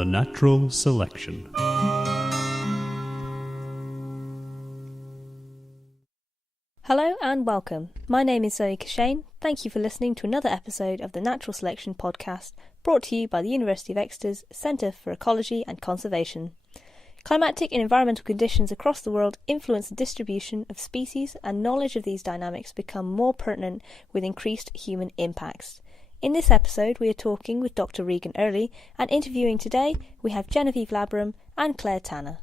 The Natural Selection. Hello and welcome. My name is Zoe Kashane. Thank you for listening to another episode of the Natural Selection podcast, brought to you by the University of Exeter's Centre for Ecology and Conservation. Climatic and environmental conditions across the world influence the distribution of species, and knowledge of these dynamics become more pertinent with increased human impacts. In this episode, we are talking with Dr. Regan Early, and interviewing today we have Genevieve Labram and Claire Tanner.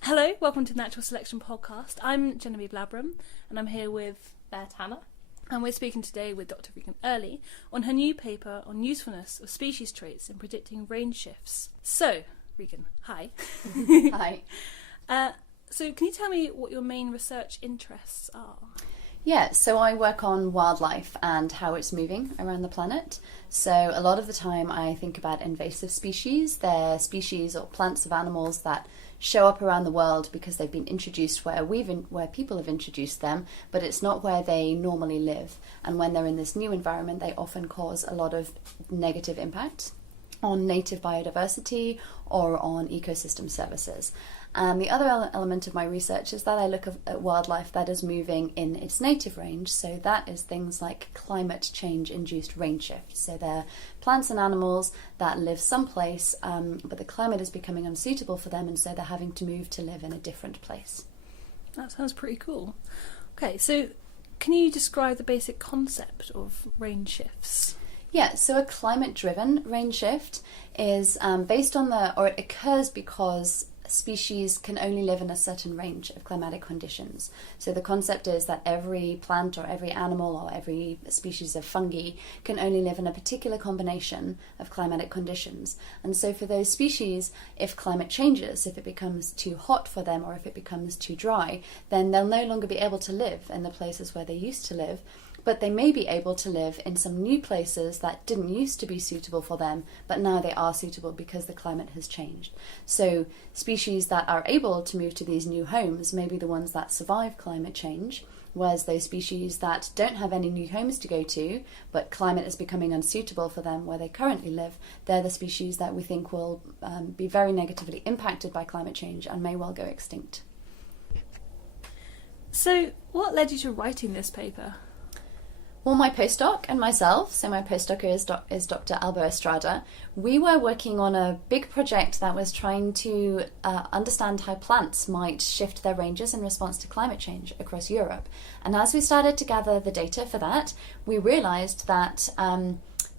Hello, welcome to the Natural Selection podcast. I'm Genevieve Labram, and I'm here with Claire Tanner, and we're speaking today with Dr. Regan Early on her new paper on usefulness of species traits in predicting range shifts. So, Regan, hi. Hi. So can you tell me what your main research interests are? Yeah, so I work on wildlife and how it's moving around the planet. So a lot of the time I think about invasive species. They're species or plants of animals that show up around the world because they've been introduced where people have introduced them, but it's not where they normally live. And when they're in this new environment, they often cause a lot of negative impact on native biodiversity or on ecosystem services. And the other element of my research is that I look at wildlife that is moving in its native range. So that is things like climate change induced range shifts. So they're plants and animals that live someplace, but the climate is becoming unsuitable for them, and so they're having to move to live in a different place. That sounds pretty cool. Okay, so can you describe the basic concept of range shifts? Yeah, so a climate-driven range shift is based on it occurs because species can only live in a certain range of climatic conditions. So the concept is that every plant or every animal or every species of fungi can only live in a particular combination of climatic conditions. And so for those species, if climate changes, if it becomes too hot for them or if it becomes too dry, then they'll no longer be able to live in the places where they used to live. But they may be able to live in some new places that didn't used to be suitable for them, but now they are suitable because the climate has changed. So species that are able to move to these new homes may be the ones that survive climate change, whereas those species that don't have any new homes to go to, but climate is becoming unsuitable for them where they currently live, they're the species that we think will be very negatively impacted by climate change and may well go extinct. So what led you to writing this paper? Well, my postdoc and myself, so my postdoc is Dr. Alba Estrada, we were working on a big project that was trying to understand how plants might shift their ranges in response to climate change across Europe. And as we started to gather the data for that, we realised that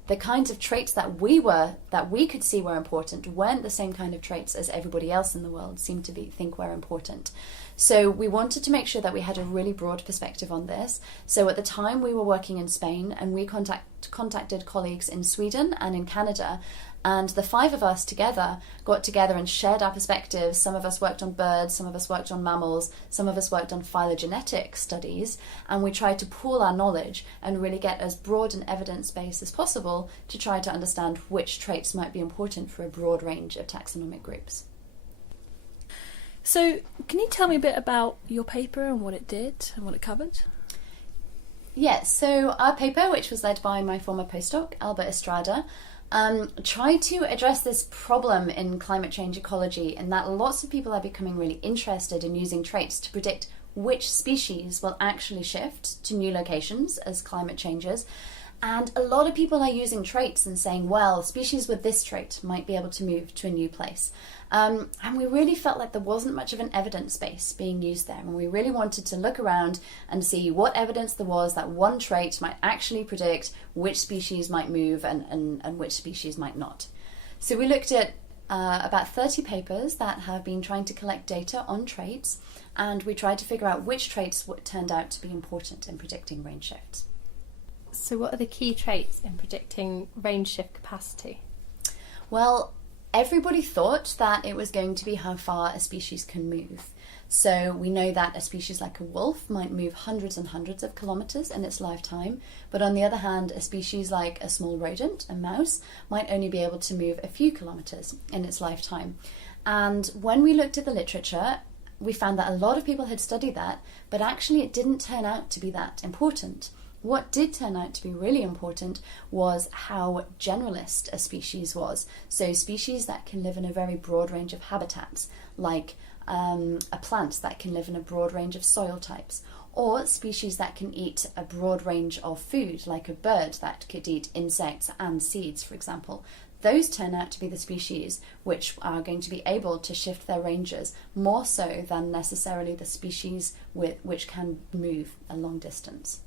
the kinds of traits that we could see were important weren't the same kind of traits as everybody else in the world seemed to think were important. So we wanted to make sure that we had a really broad perspective on this. So at the time we were working in Spain, and we contacted colleagues in Sweden and in Canada, and the five of us got together and shared our perspectives. Some of us worked on birds, some of us worked on mammals, some of us worked on phylogenetic studies, and we tried to pool our knowledge and really get as broad an evidence base as possible to try to understand which traits might be important for a broad range of taxonomic groups. So can you tell me a bit about your paper and what it did and what it covered? Yes, so our paper, which was led by my former postdoc, Alba Estrada, tried to address this problem in climate change ecology, in that lots of people are becoming really interested in using traits to predict which species will actually shift to new locations as climate changes. And a lot of people are using traits and saying, well, species with this trait might be able to move to a new place. And we really felt like there wasn't much of an evidence base being used there. And we really wanted to look around and see what evidence there was that one trait might actually predict which species might move and which species might not. So we looked at about 30 papers that have been trying to collect data on traits, and we tried to figure out which traits turned out to be important in predicting range shifts. So what are the key traits in predicting range shift capacity? Well, everybody thought that it was going to be how far a species can move. So we know that a species like a wolf might move hundreds and hundreds of kilometres in its lifetime, but on the other hand, a species like a small rodent, a mouse, might only be able to move a few kilometres in its lifetime. And when we looked at the literature, we found that a lot of people had studied that, but actually it didn't turn out to be that important. What did turn out to be really important was how generalist a species was. So species that can live in a very broad range of habitats, like a plant that can live in a broad range of soil types, or species that can eat a broad range of food, like a bird that could eat insects and seeds, for example. Those turn out to be the species which are going to be able to shift their ranges more so than necessarily the species which can move a long distance.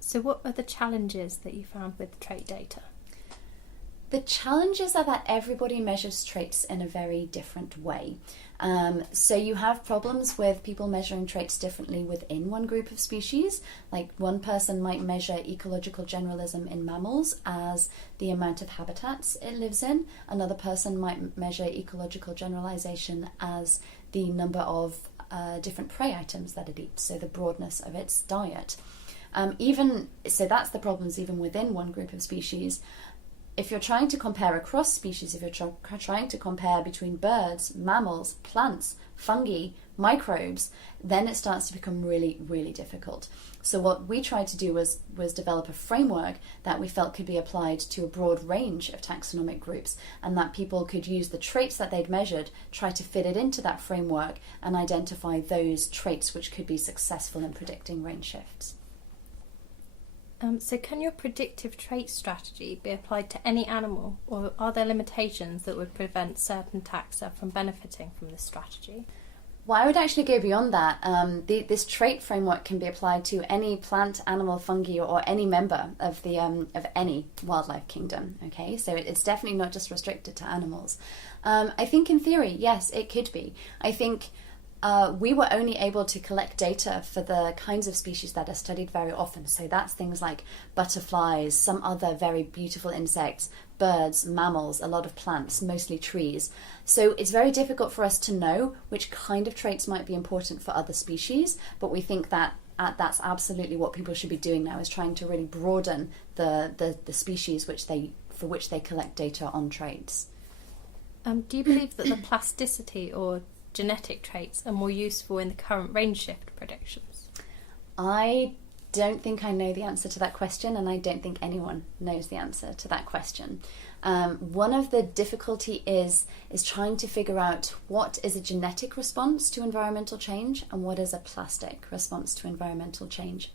So what are the challenges that you found with trait data? The challenges are that everybody measures traits in a very different way. So you have problems with people measuring traits differently within one group of species. Like one person might measure ecological generalism in mammals as the amount of habitats it lives in. Another person might measure ecological generalization as the number of different prey items that it eats, so the broadness of its diet. So that's the problems even within one group of species. If you're trying to compare across species, if you're trying to compare between birds, mammals, plants, fungi, microbes, then it starts to become really, really difficult. So what we tried to do was develop a framework that we felt could be applied to a broad range of taxonomic groups, and that people could use the traits that they'd measured, try to fit it into that framework, and identify those traits which could be successful in predicting range shifts. So can your predictive trait strategy be applied to any animal, or are there limitations that would prevent certain taxa from benefiting from this strategy? Well, I would actually go beyond that. This trait framework can be applied to any plant, animal, fungi, or any member of the of any wildlife kingdom. Okay, so it's definitely not just restricted to animals. I think in theory, yes, it could be. I think we were only able to collect data for the kinds of species that are studied very often. So that's things like butterflies, some other very beautiful insects, birds, mammals, a lot of plants, mostly trees. So it's very difficult for us to know which kind of traits might be important for other species, but we think that that's absolutely what people should be doing now, is trying to really broaden the species for which they collect data on traits. Do you believe that the plasticity or genetic traits are more useful in the current range shift predictions? I don't think I know the answer to that question, and I don't think anyone knows the answer to that question. One of the difficulty is trying to figure out what is a genetic response to environmental change and what is a plastic response to environmental change.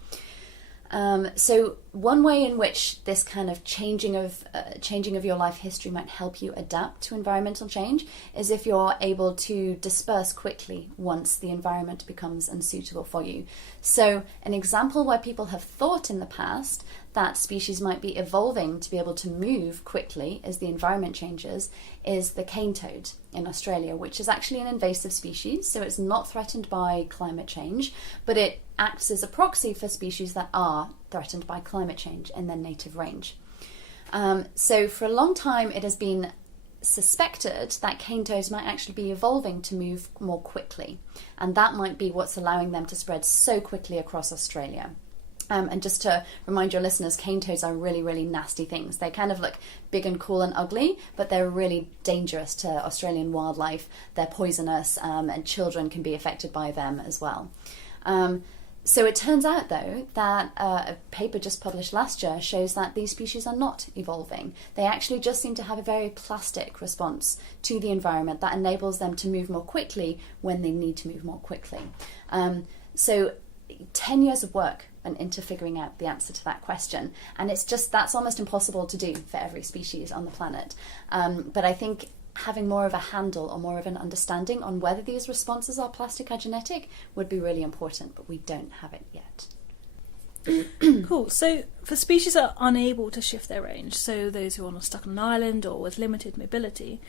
So one way in which this kind of changing of your life history might help you adapt to environmental change is if you're able to disperse quickly once the environment becomes unsuitable for you. So an example where people have thought in the past that species might be evolving to be able to move quickly as the environment changes is the cane toad in Australia, which is actually an invasive species, so it's not threatened by climate change, but it acts as a proxy for species that are threatened by climate change in their native range. So for a long time it has been suspected that cane toads might actually be evolving to move more quickly, and that might be what's allowing them to spread so quickly across Australia. And just to remind your listeners, cane toads are really, really nasty things. They kind of look big and cool and ugly, but they're really dangerous to Australian wildlife. They're poisonous, and children can be affected by them as well. So it turns out, though, that a paper just published last year shows that these species are not evolving. They actually just seem to have a very plastic response to the environment that enables them to move more quickly when they need to move more quickly. So 10 years of work and into figuring out the answer to that question, and that's almost impossible to do for every species on the planet. But I think having more of a handle or more of an understanding on whether these responses are plastic or genetic would be really important, but we don't have it yet. Cool. So for species that are unable to shift their range, so those who are stuck on an island or with limited mobility,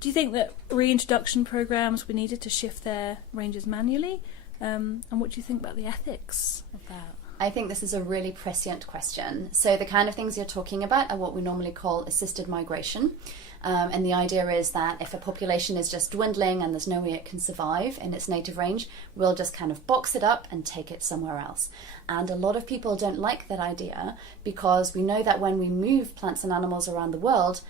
do you think that reintroduction programs were needed to shift their ranges manually? And what do you think about the ethics of that? I think this is a really prescient question. So the kind of things you're talking about are what we normally call assisted migration. And the idea is that if a population is just dwindling and there's no way it can survive in its native range, we'll just kind of box it up and take it somewhere else. And a lot of people don't like that idea because we know that when we move plants and animals around the world,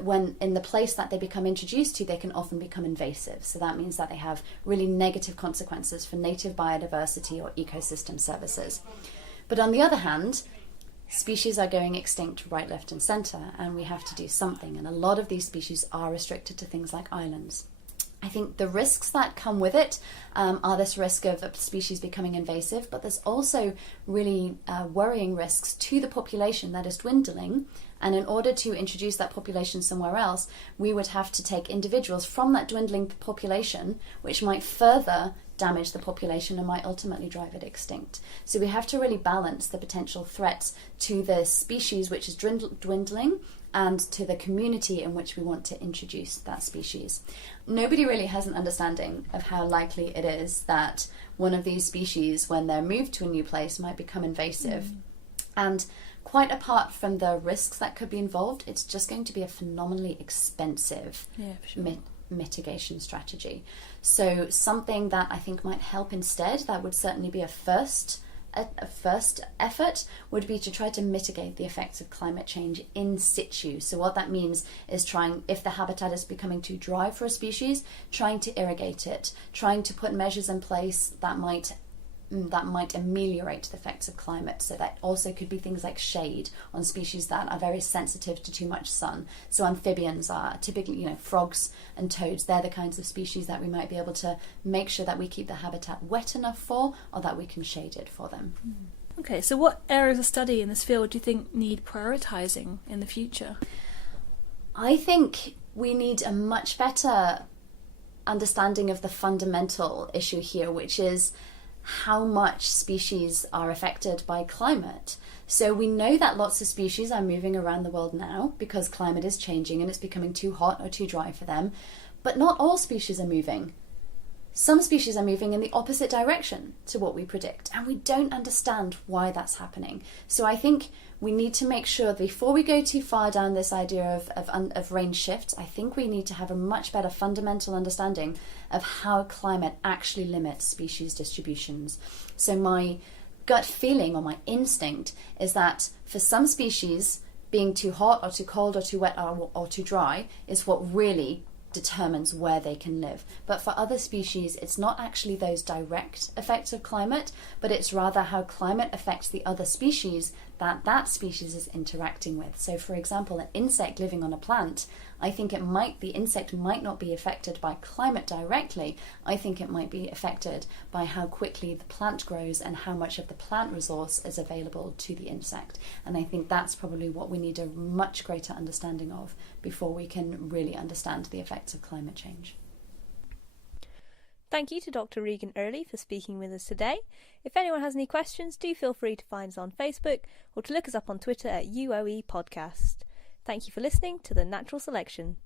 when in the place that they become introduced to, they can often become invasive. So that means that they have really negative consequences for native biodiversity or ecosystem services. But on the other hand, species are going extinct right, left and centre, and we have to do something. And a lot of these species are restricted to things like islands. I think the risks that come with it are this risk of a species becoming invasive, but there's also really worrying risks to the population that is dwindling. And in order to introduce that population somewhere else, we would have to take individuals from that dwindling population, which might further damage the population and might ultimately drive it extinct. So we have to really balance the potential threats to the species which is dwindling and to the community in which we want to introduce that species. Nobody really has an understanding of how likely it is that one of these species, when they're moved to a new place, might become invasive. And quite apart from the risks that could be involved, it's just going to be a phenomenally expensive mitigation strategy. So something that I think might help instead, that would certainly be a first effort, would be to try to mitigate the effects of climate change in situ. So what that means is trying, if the habitat is becoming too dry for a species, trying to irrigate it, trying to put measures in place that might ameliorate the effects of climate. So that also could be things like shade on species that are very sensitive to too much sun. So amphibians are typically, frogs and toads. They're the kinds of species that we might be able to make sure that we keep the habitat wet enough for, or that we can shade it for them. Okay, so what areas of study in this field do you think need prioritising in the future? I think we need a much better understanding of the fundamental issue here, which is how much species are affected by climate. So we know that lots of species are moving around the world now because climate is changing and it's becoming too hot or too dry for them, but not all species are moving. Some species are moving in the opposite direction to what we predict, and we don't understand why that's happening. So I think we need to make sure, before we go too far down this idea of range shifts, I think we need to have a much better fundamental understanding of how climate actually limits species distributions. So my gut feeling, or my instinct, is that for some species, being too hot or too cold or too wet or too dry is what really determines where they can live. But for other species, it's not actually those direct effects of climate, but it's rather how climate affects the other species that species is interacting with. So for example, an insect living on a plant, I think the insect might not be affected by climate directly. I think it might be affected by how quickly the plant grows and how much of the plant resource is available to the insect. And I think that's probably what we need a much greater understanding of before we can really understand the effects of climate change. Thank you to Dr. Regan Early for speaking with us today. If anyone has any questions, do feel free to find us on Facebook or to look us up on Twitter at UOE Podcast. Thank you for listening to The Natural Selection.